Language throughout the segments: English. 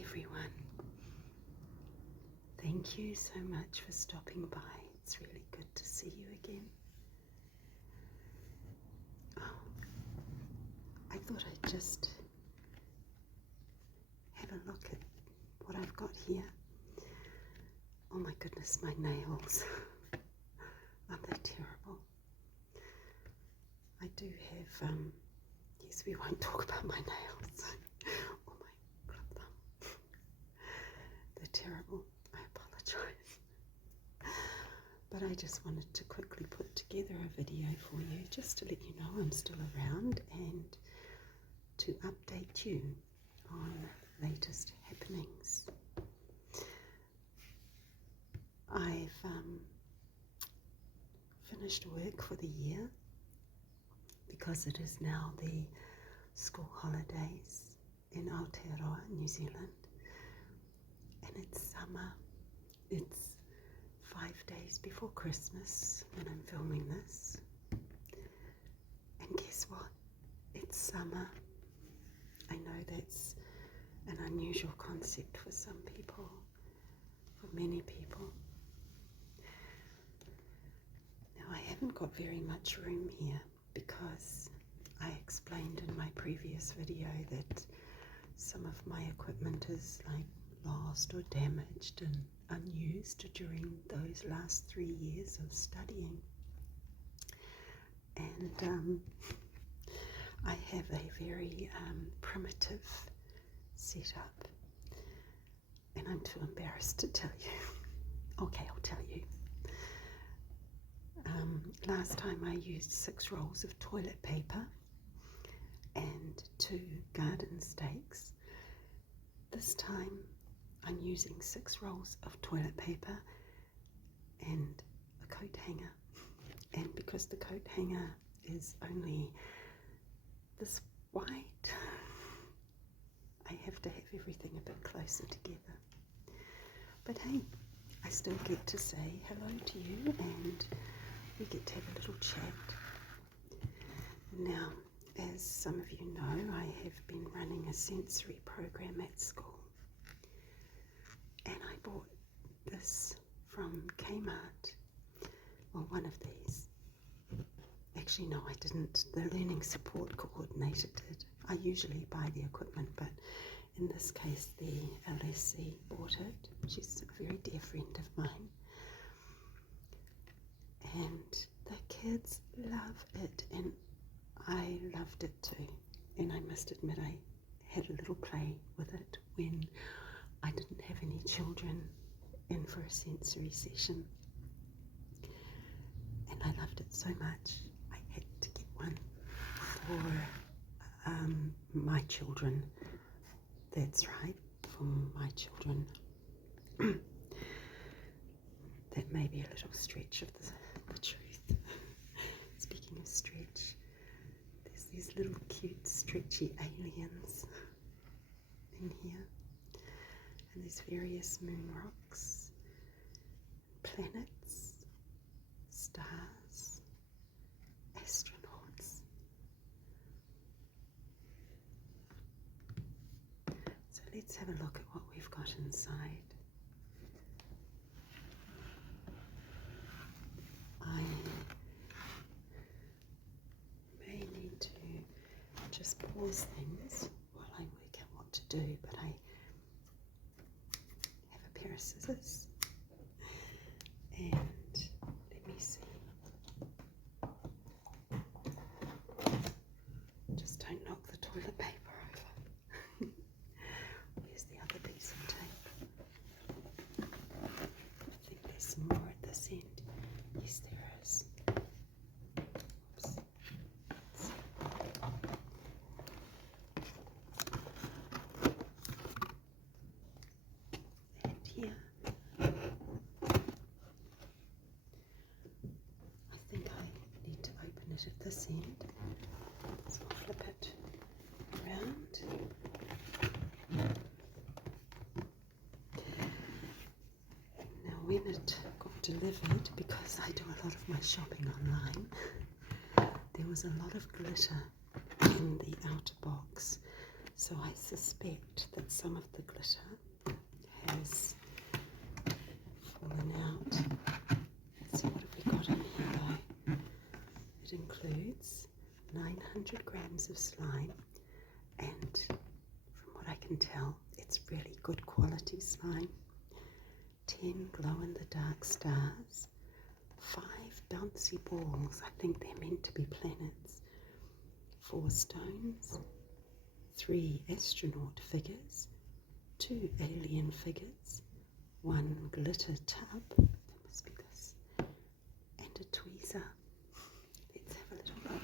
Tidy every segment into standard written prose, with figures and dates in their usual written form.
everyone. Thank you so much for stopping by. It's really good to see you again. I thought I'd just have a look at what I've got here. Oh my goodness, my nails. Aren't they terrible? I do have, yes, we won't talk about my nails. Or my club thumb. They're terrible. I apologize. But I just wanted to quickly put together a video for you just to let you know I'm still around and to update you on latest happenings. I've finished work for the year because it is now the school holidays in Aotearoa, New Zealand, and it's summer. It's 5 days before Christmas when I'm filming this, and guess what? It's summer. I know that's an unusual concept for some people, for many people. Now I haven't got very much room here because I explained in my previous video that some of my equipment is like lost or damaged and unused during those last 3 years of studying. And I have a very primitive setup, and I'm too embarrassed to tell you. Okay, I'll tell you. Last time I used 6 rolls of toilet paper and 2 garden stakes. This time I'm using 6 rolls of toilet paper and a coat hanger. And because the coat hanger is only this wide, I have to have everything a bit closer together. But hey, I still get to say hello to you and we get to have a little chat. Now, as some of you know, I have been running a sensory program at school. And I bought this from Kmart. Well, one of these. Actually, no, I didn't. The learning support coordinator did. I usually buy the equipment, but in this case, the LSC bought it. She's a very dear friend of mine. And the kids love it, and I loved it too. And I must admit, I had a little play with it when I didn't have any children in for a sensory session. And I loved it so much, I had to get one for my children. That's right, for my children. That may be a little stretch of the truth. Speaking of stretch, there's these little cute stretchy aliens in here, and there's various moon rocks, planets, stars, astronauts. So let's have a look at what we've got inside. I may need to just pause things while I work out what to do, but I have a pair of scissors, and let me see. Just don't knock the toilet paper over. Where's the other piece of tape? I think there's some more at this end. Yes, there is. Oops. And here, I think I need to open it at this end. So I'll flip it around. Now when it got delivered, because I do a lot of my shopping online, there was a lot of glitter in the outer box. So I suspect that some of the glitter has fallen out. So what have we got in here though? It includes 900 grams of slime, and from what I can tell, it's really good quality slime. 10 glow-in-the-dark stars, 5 bouncy balls, I think they're meant to be planets, 4 stones, 3 astronaut figures, 2 alien figures, 1 glitter tub, that must be this, and a tweezer. Let's have a little look.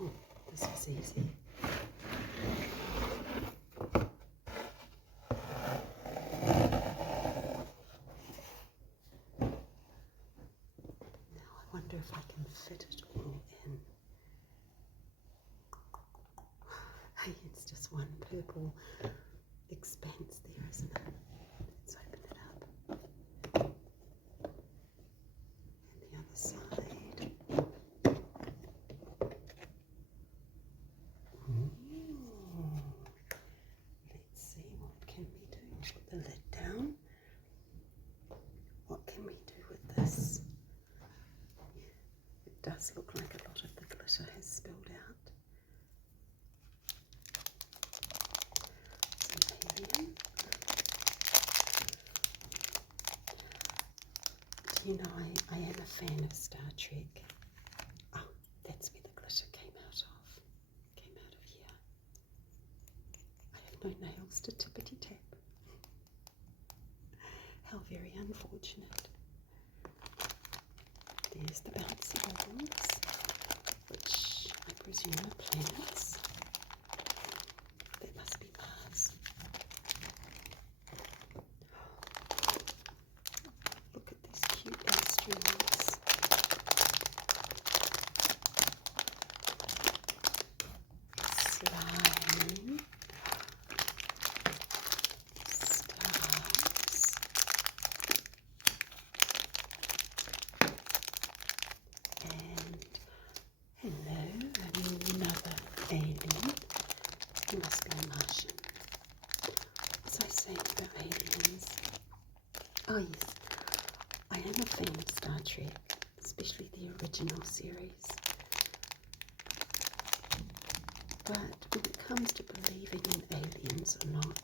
Oh, this was easy. I wonder if I can fit it all in. Hey, it's just one purple expanse there, isn't it? Let's open it up. And the other side. Ooh. Let's see, what can we do? Put the lid down. What can we do with this? It does look like a lot of the glitter has spilled out. Some alien. Do you know, I am a fan of Star Trek. Oh, that's where the glitter came out of. Came out of here. I have no nails to tippity tap. How very unfortunate. There's the bouncy balls, which I presume are planets. That must be Mars. Look at these cute instruments. Slime. Stars. And hello, another alien. He must be a Martian. What was I saying about aliens? Oh yes, I am a fan of Star Trek, especially the original series. But when it comes to believing in aliens or not,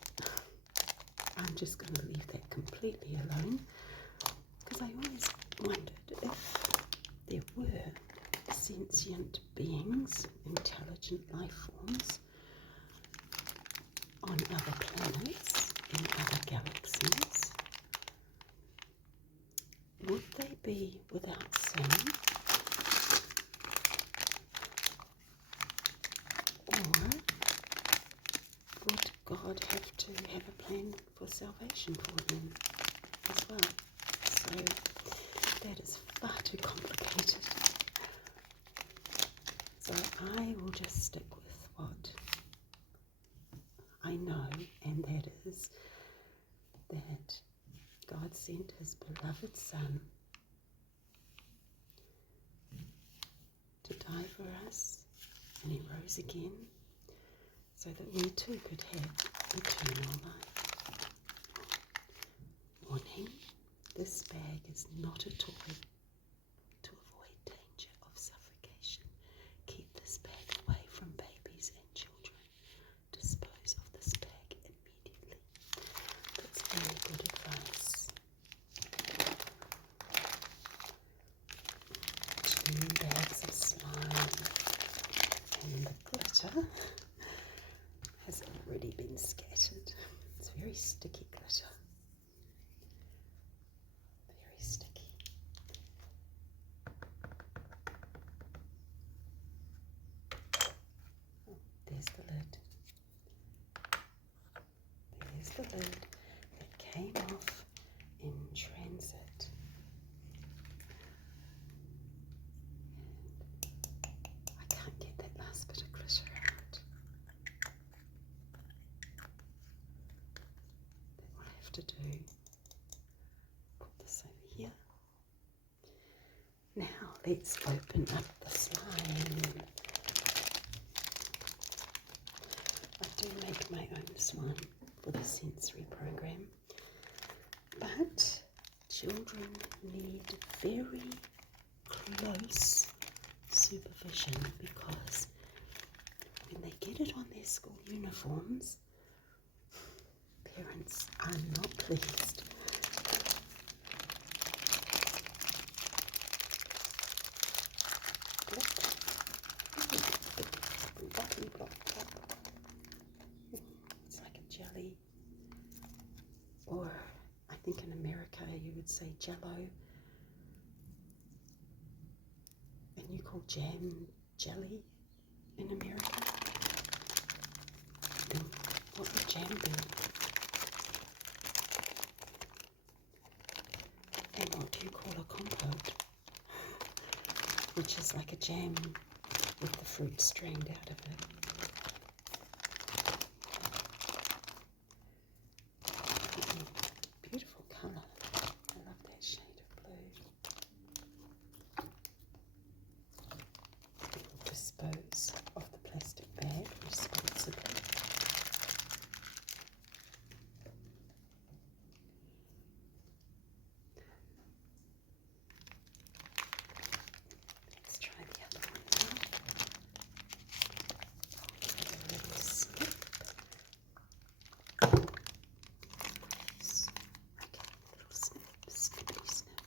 I'm just going to leave that completely alone, because I always wondered if there were sentient beings, intelligent life forms on other planets, in other galaxies, would they be without sin? Or would God have to have a plan for salvation for them as well? So that is far too complicated. So I will just stick with what I know, and that is that God sent his beloved Son to die for us, and he rose again so that we too could have eternal life. Warning, this bag is not a toy. To avoid danger of suffocation, keep this bag away from babies and children. Dispose of this bag immediately. That's very good advice. 2 bags of slime, and the glitter has already been scattered. It's very sticky glitter. Very sticky. Oh, there's the lid. There's the lid that came off in transit. I can't get that last bit of glitter out. That will have to do. Put this over here. let's open up the slime. I do make my own slime for the sensory program, but children need very close supervision because when they get it on their school uniforms, parents are not pleased. It's like a jelly, or I think in America you would say jello, and you call jam jelly in America. Then what would jam be? And what do you call a compote? Which is like a jam with the fruit strained out of it. Beautiful colour. I love that shade of blue. We'll dispose of the plastic bag responsibly. Let's try the other one now. Give it a little snip. Okay, little snip, snippity snip.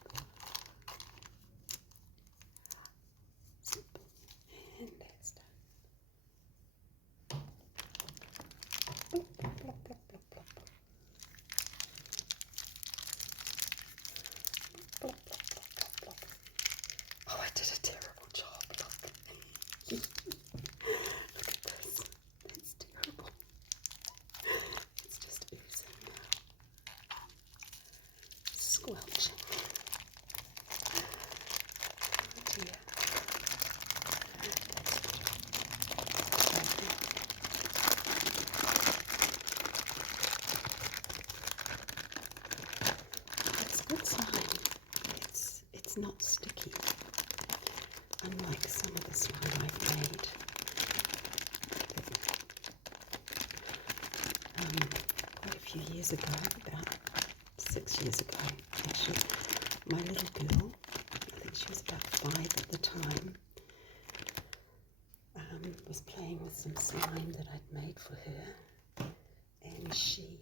Snip. And that's done. Plop, plop, plop, plop, plop, plop. Plop, plop, plop, plop, plop. Oh, I did a terrible job. Look. Look at this. That's terrible. It's just oozing now. Squelching. Oh dear. It's good slime. It's not sticky, unlike some of the slime I've made. Quite a few years ago, about 6 years ago, actually, my little girl, I think she was about 5 at the time, was playing with some slime that I'd made for her, and she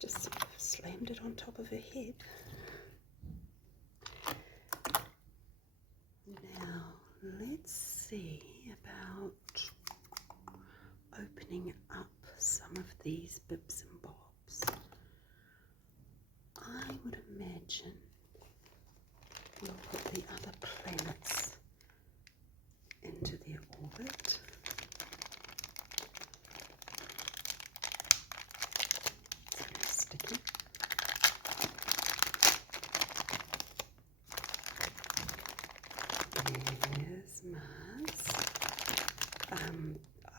just sort of slammed it on top of her head. Now, let's see about opening up some of these bibs and bobs. I would imagine we'll put the other planets into their orbit. It's very sticky. There's Mars.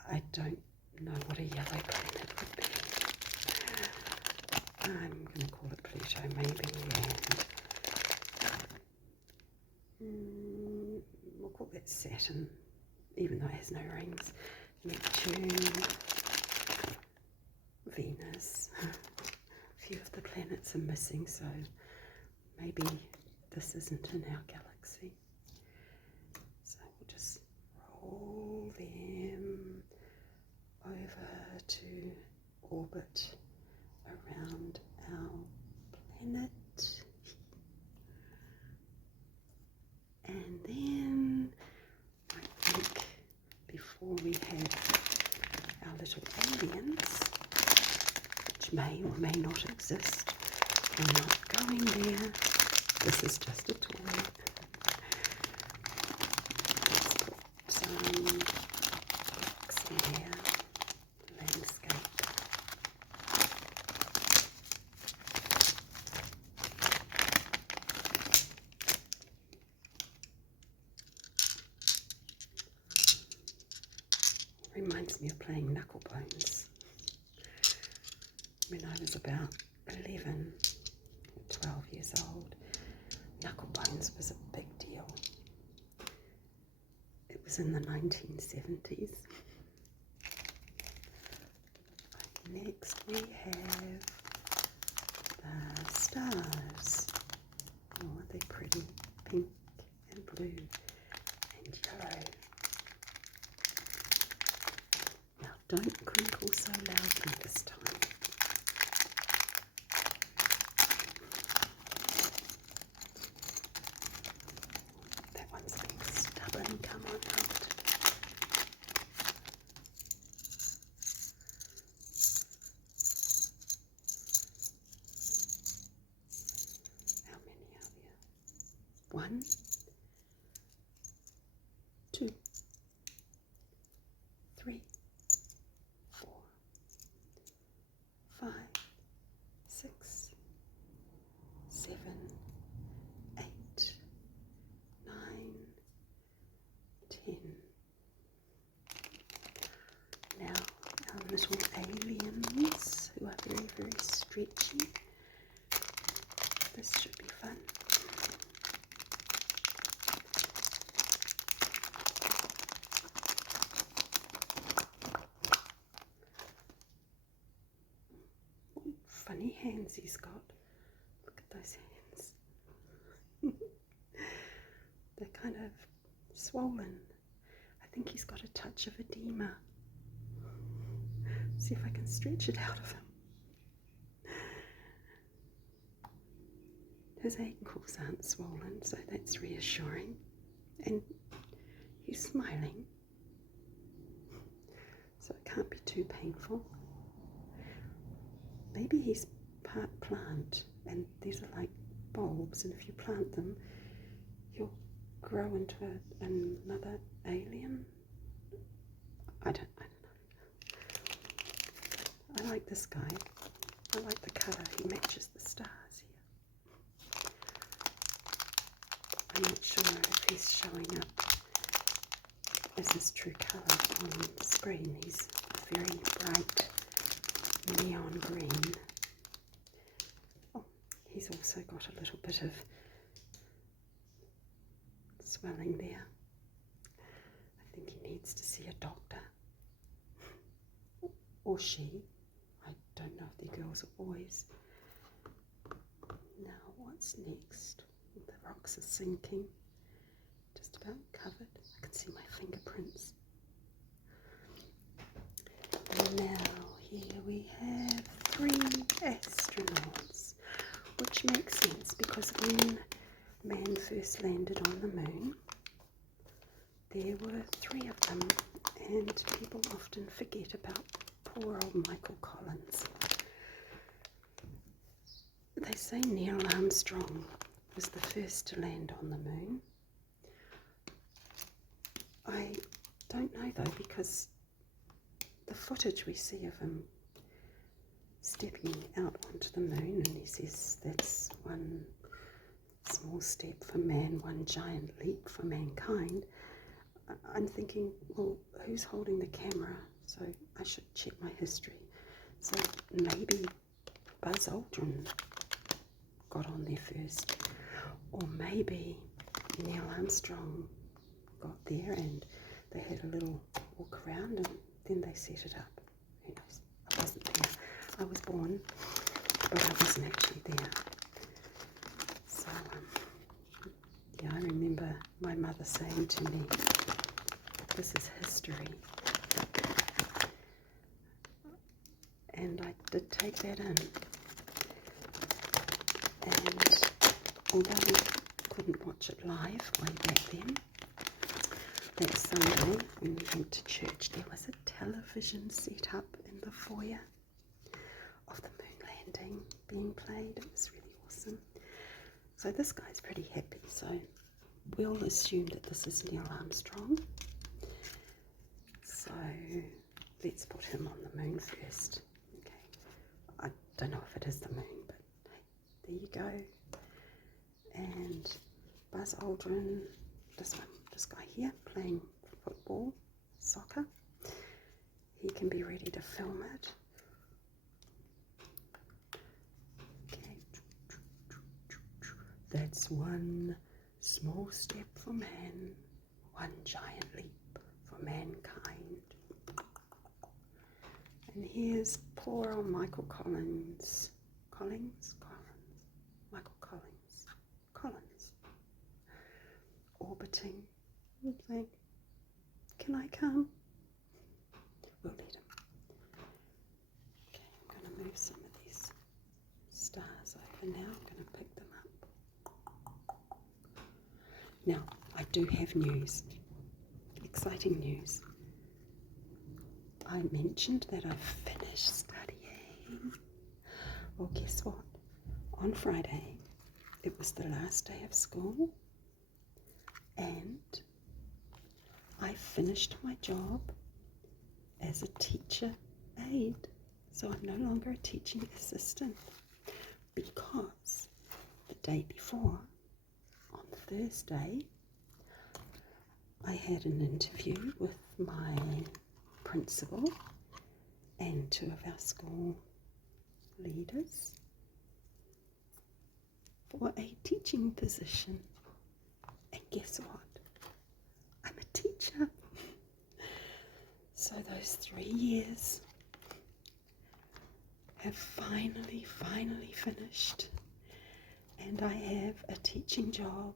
I don't know what a yellow planet would be. I'm going to call it Pluto maybe, and we'll call that Saturn, even though it has no rings. Neptune, Venus. A few of the planets are missing, so maybe this isn't in our galaxy. So we'll just roll them over to orbit around our planet. And then I think before we have our little aliens, which may or may not exist, we're not going there. This is just a toy. Let's put some rocks in here. Landscape. Reminds me of playing Knuckle Bones when I was about 11 or 12 years old. Knuckle Bones was a big deal. It was in the 1970s. Next we have the stars. Oh, they're pretty. Pink and blue and yellow. Now don't crinkle so loudly this time. That one's being stubborn. Come on out. How many are there? 1, 2, 3, 4, 5, 6, 7, 8, 9, 10. Now our little aliens who are very, very stretchy. This should be fun. Funny hands he's got. Look at those hands. They're kind of swollen. I think he's got a touch of edema. See if I can stretch it out of him. His ankles aren't swollen, so that's reassuring. And he's smiling, so it can't be too painful. Maybe he's part plant, and these are like bulbs, and if you plant them, he'll grow into another alien. I don't know. I like this guy. I like the colour. He matches the stars here. I'm not sure if he's showing up as his true colour on the screen. He's very bright neon green. Oh, he's also got a little bit of swelling there. I think he needs to see a doctor. Or she. I don't know if they're girls or boys. Now what's next? The rocks are sinking. Just about covered. I can see my fingerprints. And now here we have 3 astronauts, which makes sense because when man first landed on the moon, there were 3 of them, and people often forget about poor old Michael Collins. They say Neil Armstrong was the first to land on the moon. I don't know though, because the footage we see of him stepping out onto the moon, and he says that's one small step for man, one giant leap for mankind. I'm thinking, well, who's holding the camera? So I should check my history. So maybe Buzz Aldrin got on there first, or maybe Neil Armstrong got there and they had a little walk around and then they set it up. Who knows? I wasn't there. I was born, but I wasn't actually there. So yeah, I remember my mother saying to me, this is history. And I did take that in. And although we couldn't watch it live way back then, that Sunday when we went to church, there was a television set up in the foyer of the moon landing being played. It was really awesome. So this guy's pretty happy, so we'll assume that this is Neil Armstrong. So let's put him on the moon first. Okay, I don't know if it is the moon, but hey, there you go. And Buzz Aldrin, this guy here, playing football, soccer. He can be ready to film it. Okay, That's one small step for man, one giant leap for mankind. And here's poor old Michael Collins. Michael Collins. Orbiting, saying, can I come? We'll let him. Okay, I'm going to move some of these stars over now. I'm going to pick them up. Now, I do have news. Exciting news. I mentioned that I've finished studying. Well, guess what? On Friday, it was the last day of school, and I finished my job as a teacher aide. So I'm no longer a teaching assistant, because the day before, on Thursday, I had an interview with my principal and two of our school leaders for a teaching position. And guess what? I'm a teacher. So those 3 years have finally finished, and I have a teaching job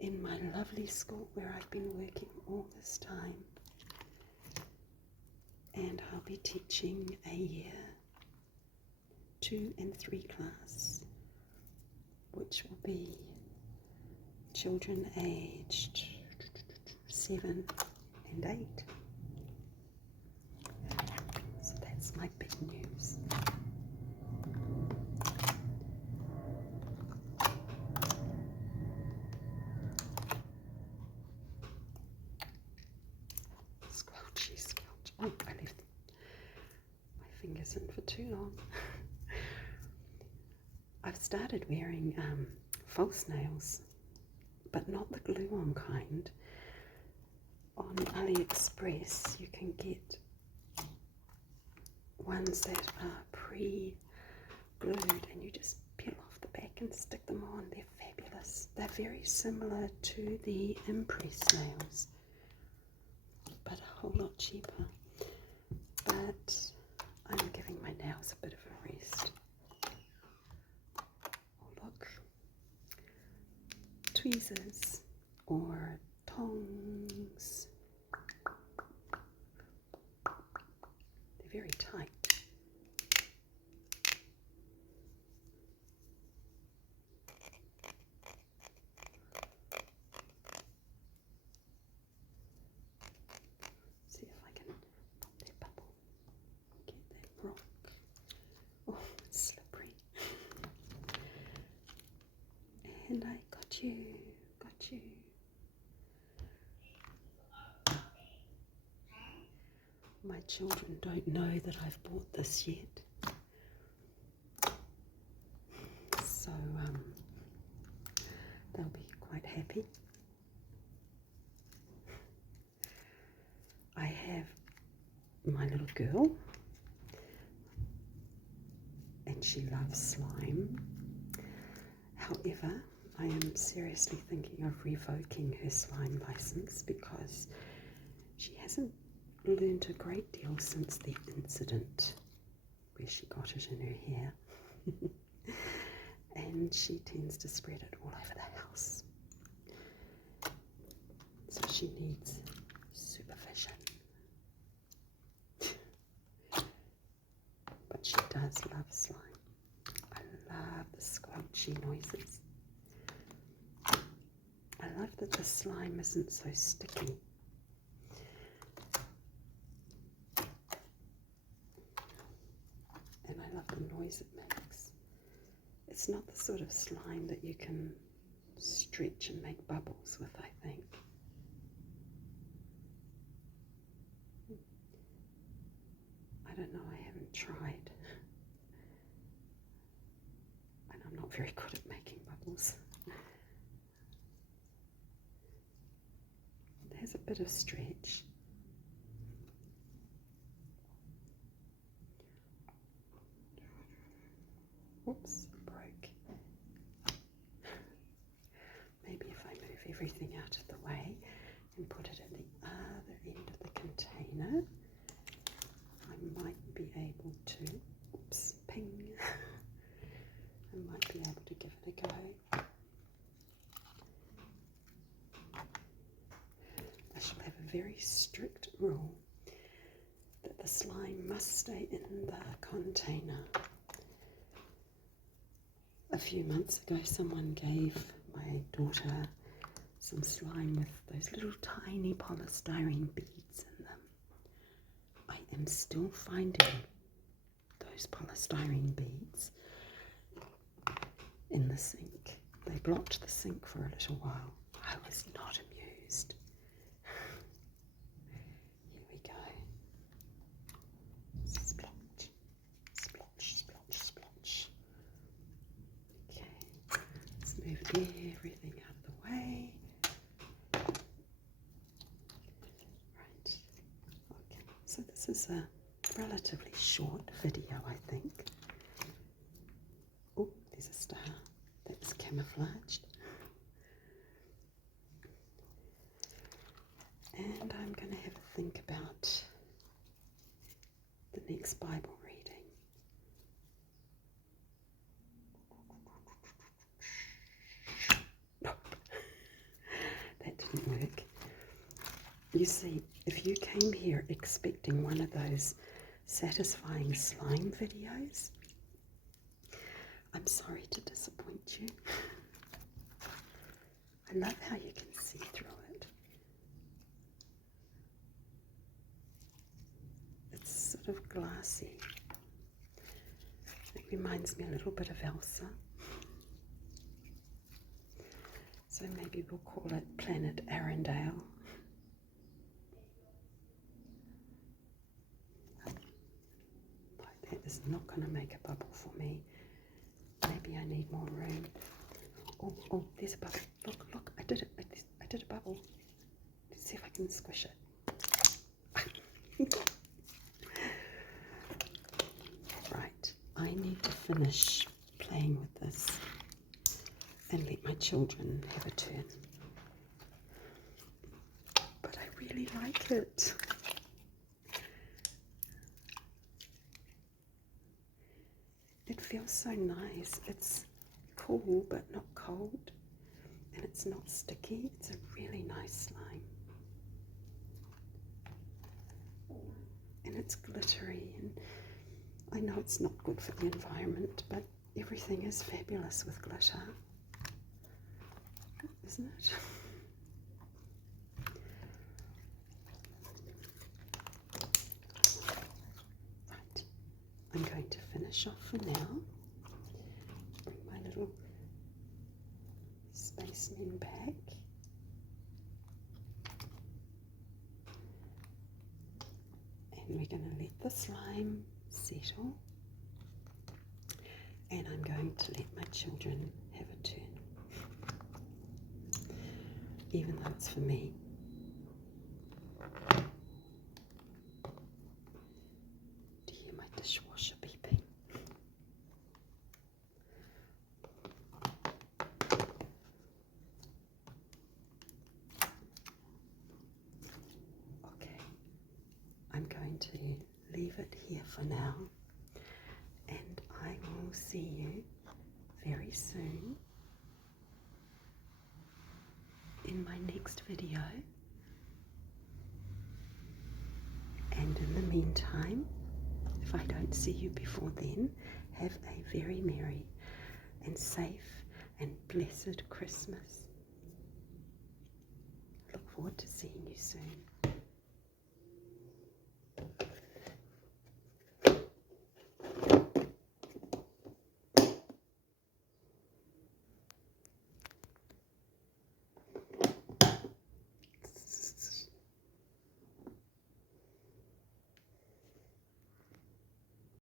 in my lovely school where I've been working all this time. And I'll be teaching a year 2 and 3 class, which will be children aged 7 and 8. So that's my big news. Squelchy. Oh, I left my fingers in for too long. I've started wearing false nails, but not the glue-on kind. On AliExpress, you can get ones that are pre-glued, and you just peel off the back and stick them on. They're fabulous. They're very similar to the impress nails, but a whole lot cheaper. But I'm giving my nails a bit of a rest. Oh, look. Tweezers or tongs. They're very tight. See if I can pop that bubble. Get that rock. Oh, it's slippery. And I got you. My children don't know that I've bought this yet. So they'll be quite happy. I have my little girl, and she loves slime. However, I am seriously thinking of revoking her slime license because she hasn't learned a great deal since the incident where she got it in her hair. And she tends to spread it all over the house. So she needs supervision. But she does love slime. I love the squelchy noises. I love that the slime isn't so sticky. And I love the noise it makes. It's not the sort of slime that you can stretch and make bubbles with, I think. I don't know, I haven't tried. And I'm not very good at making bubbles. There's a bit of stretch. Whoops, broke. everything out of the way and put it at the other end of the container. I might be able to, oops, ping, I might be able to give it a go. I shall have a very strict rule that the slime must stay in the container. A few months ago someone gave my daughter some slime with those little tiny polystyrene beads in them. I am still finding those polystyrene beads in the sink. They blocked the sink for a little while. I was not amused. Here we go. Splotch, splotch, splotch, splotch. Okay, let's move everything out of the way. Right, okay, so this is a relatively short video, I think. Oh, there's a star. That's camouflaged. And I'm going to have a think about the next Bible reading. Nope, that didn't work. You see, if you came here expecting one of those satisfying slime videos, I'm sorry to disappoint you. I love how you can see through it. It's sort of glassy. It reminds me a little bit of Elsa. So maybe we'll call it Planet Arendelle. That is not going to make a bubble for me. Maybe I need more room. Oh, there's a bubble. Look, I did it. I did a bubble. Let's see if I can squish it. Right, I need to finish playing with this and let my children have a turn. But I really like it. It feels so nice. It's cool but not cold, and it's not sticky. It's a really nice slime, and it's glittery, and I know it's not good for the environment, but everything is fabulous with glitter, isn't it? Right, I'm going to finish off for now. Bring my little spaceman back. And we're going to let the slime settle. And I'm going to let my children have a turn. Even though it's for me. Do you hear my dishwasher beeping? Okay, I'm going to leave it here for now, and I will see you very soon in my next video. And in the meantime, if I don't see you before then, have a very merry and safe and blessed Christmas. Look forward to seeing you soon.